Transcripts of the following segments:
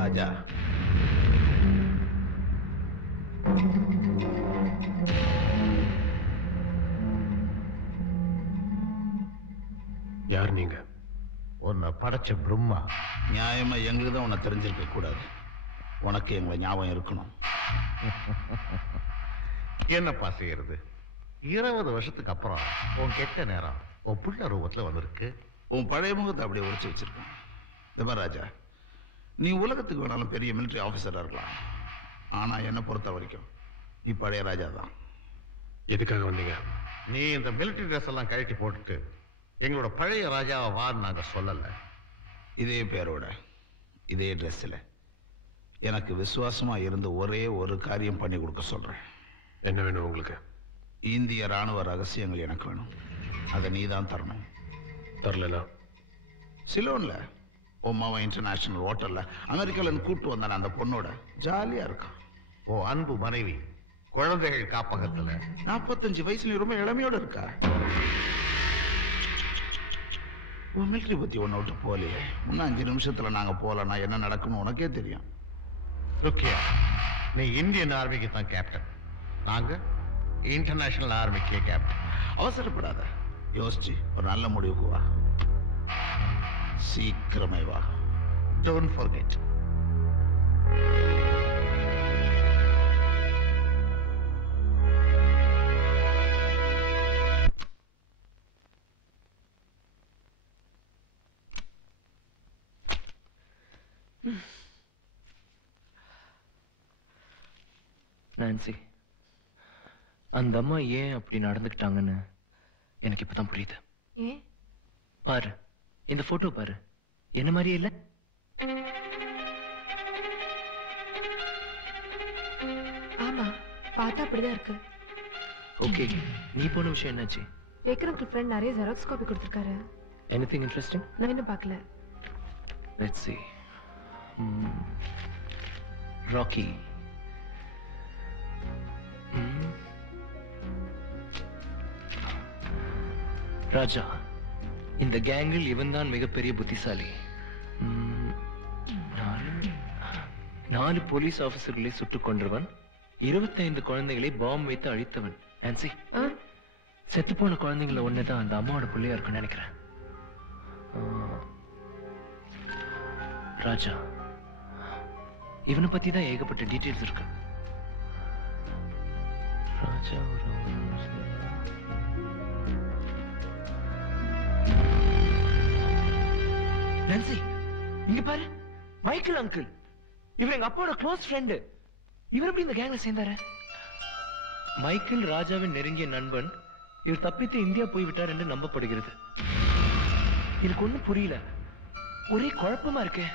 ராஜா, யார் நீங்க? உன்னை படைச்ச பிரம்மா. நியாயமா எங்களுக்கு தான் உன்னை தெரிஞ்சிருக்க கூடாது. உனக்கு எங்களை ஞாபகம் இருக்கணும். என்னப்பா செய்யறது? 20 வருஷத்துக்கு அப்புறம் உன் கெட்ட நேரம் உன் புள்ள ரூபத்துல வந்திருக்கு. உன் பழைய முகத்தை அப்படியே ஒழிச்சு வச்சிருக்கேன். இந்த மாதிரி ராஜா, நீ உலகத்துக்கு வேணாலும் பெரிய மிலிட்டரி ஆஃபீஸராக இருக்கலாம். ஆனால் என்னை பொறுத்த வரைக்கும் நீ பழைய ராஜா தான். எதுக்காக வந்தீங்க? நீ இந்த மிலிட்டரி ட்ரெஸ் எல்லாம் கழட்டி போட்டுட்டு எங்களோட பழைய ராஜாவை வான்னு நாங்க சொல்லல. இதே பேரோட இதே ட்ரெஸ்ஸில் எனக்கு விசுவாசமா இருந்து ஒரே ஒரு காரியம் பண்ணி கொடுக்க சொல்றேன். என்ன வேணும் உங்களுக்கு? இந்திய ராணுவ ரகசியங்கள் எனக்கு வேணும். அதை நீ தான் தரணும். தரலனா சிலோன்ல ஒம்மாவா இன்டர்நேஷனல் ஹோட்டல்ல அமெரிக்கால கூட்டு வந்தான அந்த பொண்ணோட ஜாலியா இருக்கான். ஓ அன்பு மனைவி குழந்தைகள் காப்பகத்துல 45 வயசுல ரொம்ப இளமையோட இருக்கா. உன் மிலிட்டரி பத்தி ஒன்னு விட்டு போலையே. இன்னும் 5 நிமிஷத்துல நாங்க போலன்னா என்ன நடக்கும்னு உனக்கே தெரியும். லுக்கியா, நீ இந்தியன் ஆர்மிக்கு தான் கேப்டன், நாங்க இன்டர்நேஷனல் ஆர்மிக்கே கேப்டன். அவசரப்படாத, யோசிச்சு ஒரு நல்ல முடிவுக்கு வா. சீக்கிரமே வா. Don't forget. நான்சி, அந்த அம்மா ஏன் அப்படி நடந்துக்கிட்டாங்கன்னு எனக்கு இப்பதான் புரியுது. ஏன்? பாரு, இந்த போட்டோ பாரு, என்ன மாதிரியே இல்ல? ஆமா, பார்த்தா அப்படிதான் இருக்கு. ஓகே, நீ போன விஷயம் என்னாச்சு? விக்ரம் ஃப்ரெண்ட் நிறைய ஜெராக்ஸ் காப்பி கொடுத்திருக்காரு. Anything interesting? நான் இன்னும் பார்க்கல. Let's see. ராக்கி. ராஜா, இந்த கேங்கில் இவன் தான் மிகப்பெரிய புத்திசாலி. 4 போலீஸ் ஆபீசர்களை சுட்டுக் கொன்றவன், 25 குழந்தைகளை பாம்பு வைத்து அழித்தவன். நான்சி, செத்து போன குழந்தைங்கள ஒண்ணுதான் அந்த அம்மாவோட பிள்ளையா இருக்குன்னு நினைக்கிறேன். ராஜா, இவனை பத்தி தான் ஏகப்பட்ட டீடைல்ஸ் இருக்கு. ராஜா நான்சி, இங்க பாரு, மைக்கேல் அங்கிள். இவர் எங்க அப்பாவோட க்ளோஸ் ஃப்ரெண்டு. இவர் எப்படி இந்த கேங்ல சேர்ந்தாரு? மைக்கேல் ராஜாவின் நெருங்கிய நண்பன். இவர் தப்பித்து இந்தியா போய்விட்டார் என்று நம்பப்படுகிறது. எனக்கு ஒண்ணும் புரியல, ஒரே குழப்பமா இருக்கு.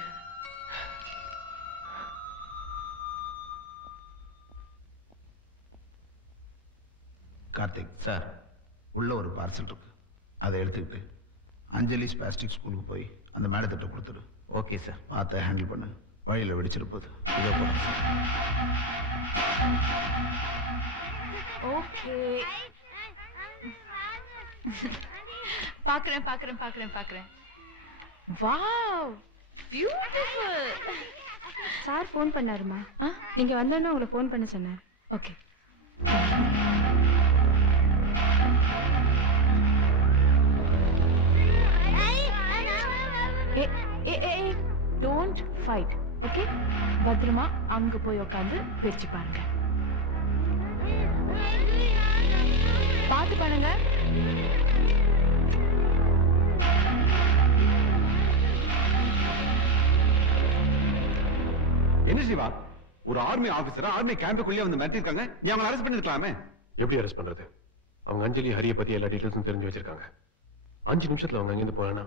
கார்த்திக் சார், உள்ள ஒரு பார்சல் இருக்கு, அதை எடுத்துக்கிட்டு அஞ்சலி ஸ்பாஸ்டிக் ஸ்கூலுக்கு போய் அந்த மேடத்திட்ட கொடுத்துடு. Okay sir. பார்த்து ஹேண்டில் பண்ணு, வழியில் வெடிச்சிருப்பது. இதோ போட. ஓகே, பாக்குறேன் பாக்குறேன் பாக்குறேன் பாக்குறேன். Wow, beautiful. சார் ஃபோன் பண்ணாருமா? நீங்க வந்தோன்னு உங்களை ஃபோன் பண்ண சொன்னார். ஓகே. Don't fight, okay? பத்திரமா அங்க போய் உட்காந்து பிரிச்சு பாருங்க. பார்த்து பண்ணுங்க. என்ன சிவா, ஒரு ஆர்மி ஆபீசரா ஆர்மி கேம்புக்குள்ளே வந்து மிரட்டிருக்காங்க. நீ அவங்களை அரெஸ்ட் பண்ணிருக்கலாமே. எப்படி அரெஸ்ட் பண்றது? அவங்க அஞ்சலி ஹரிய பத்தி எல்லா டீடைல்ஸும் தெரிஞ்சு வச்சிருக்காங்க. 5 நிமிஷத்துல அவங்க அங்கிருந்து போனா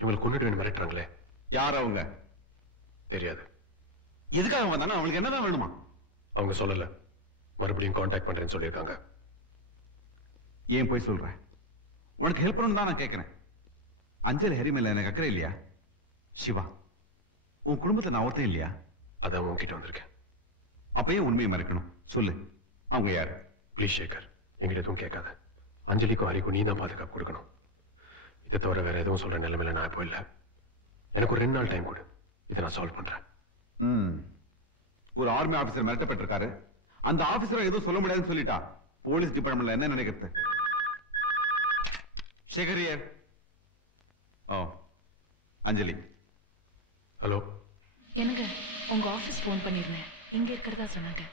இவங்களுக்கு கொண்டுட்டு வேணும் மிரட்டுறாங்களே. யார் அவங்க? தெரியாது. எதுக்காக வந்தாங்க? அவங்களுக்கு என்னதான் வேணுமா? அவங்க சொல்லல. மறுபடியும் கான்டாக்ட் பண்றேன்னு சொல்லியிருக்காங்க. ஏன் போய் சொல்ற? உனக்கு ஹெல்ப் பண்ணணும் தான் நான் கேட்கிறேன். அஞ்சலி ஹரி மேல எனக்கு அக்கறை இல்லையா? சிவா, உன் குடும்பத்துல நான் ஒருத்தன் இல்லையா? அதான் உங்ககிட்ட வந்திருக்கேன். அப்ப ஏன் உண்மையை மறைக்கணும்? சொல்லு, அவங்க யாரு? ப்ளீஸ் சேகர், என்கிட்ட எதுவும் கேட்காத. அஞ்சலிக்கும் ஹரிக்கும் நீ தான் பாதுகாப்பு கொடுக்கணும். இதை தவிர வேற எதுவும் சொல்ற நிலைமையில நான் இப்போ இல்லை. எனக்கு ஒரு 2 நாள் டைம் கொடு, இதை நான் சால்வ் பண்றேன். ஒரு ஆர்மி ஆபீசர் மிரட்டப்பட்டிருக்காரு. அந்த ஆபீசரை எதுவும் சொல்ல முடியாதுன்னு சொல்லிட்டா போலீஸ் டிபார்ட்மெண்ட்ல என்ன நினைக்கிறது? சேகரியர். ஓ, அஞ்சலி. ஹலோ. எனக்கு உங்க ஆபீஸ் ஃபோன் பண்ணிருந்தேன். இங்க இருக்கிறதா சொன்னாங்க.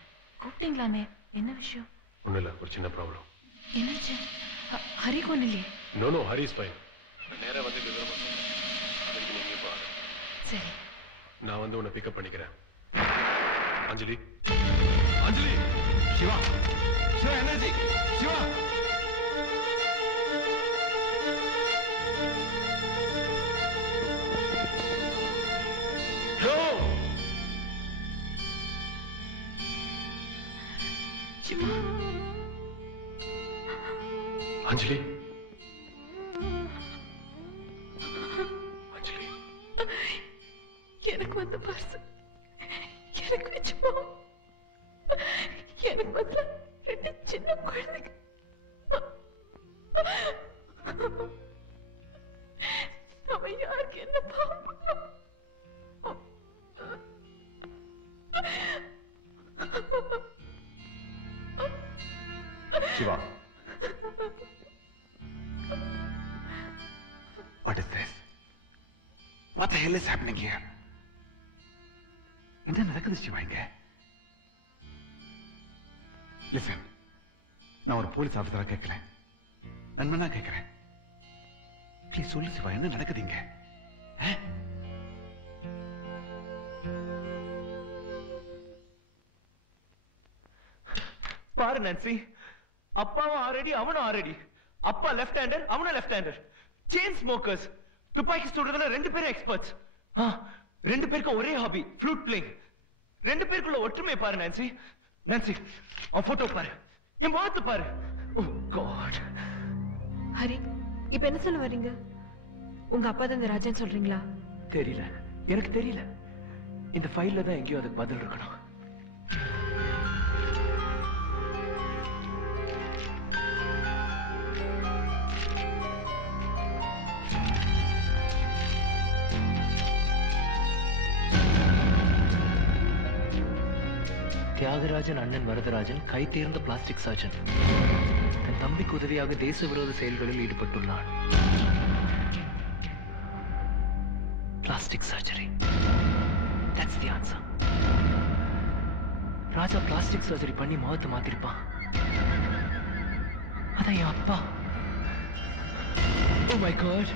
கூப்பிட்டீங்களாமே, என்ன விஷயம்? ஒன்றும் இல்லை, ஒரு சின்ன ப்ராப்ளம். என்னாச்சு? ஹரிக்கு ஒன்றும் இல்லையே? No Hari is fine. நேராக வந்து விவரமா சொல்றேன். அதுக்கு நீங்க பாரு. சரி, நான் வந்து உன்னை பிக்கப் பண்ணிக்கிறேன். அஞ்சலி. அஞ்சலி. சிவா. சிவா என்னாச்சு? சிவா. அஞ்சலி. அஞ்சலி. எனக்கு வந்த பார்சல் எனக்கு வச்சு போ. எனக்கு பதிலா 2 சின்ன குழந்தைங்க. நம்ம யாருக்கு என்ன பாவம் பண்ணோம்? Siva. What is this? What the hell is happening here? என்ன நடக்குது சிவா இங்க? லிசன், நான் ஒரு போலீஸ் ஆபீசரா கேட்கல, நண்பனா கேட்கிறேன். ப்ளீஸ் சொல்லு சிவா, என்ன நடக்குது இங்க? பாரு நான்சி, அப்பாவும் ஆல்ரெடி, அவனும் ஆல்ரெடி. அப்பா லெஃப்ட் ஹேண்டர், அவனும் லெஃப்ட் ஹேண்டர். Chain smokers. துப்பாக்கி சுடுறதுல 2 பேரும் எக்ஸ்பர்ட்ஸ். 2 பேருக்கு ஒரே ஹாபி, ஃப்ளூட் பிளேயிங். 2 பேருக்குள்ள ஒற்றுமை பாரு நான்சி. நான்சி, அவன் போட்டோ பாரு, என் முகத்தை பாரு. ஓ காட். ஹரி, இப்ப என்ன சொல்ல வர்றீங்க? உங்க அப்பா தான் இந்த ராஜான்னு சொல்றீங்களா? தெரியல, எனக்கு தெரியல. இந்த ஃபைல்ல தான் எங்கேயோ அதுக்கு பதில் இருக்கணும். தியாகராஜன் அண்ணன் வரதராஜன் கை தேர்ந்த பிளாஸ்டிக் சர்ஜன். தன் தம்பிக்கு உதவியாக தேச விரோத செயல்களில் ஈடுபட்டுள்ளான். Plastic surgery. That's the answer. Raja plastic surgery பண்ணி முகத்தை மாத்திருப்பான். அதான் என் அப்பா. Oh my God.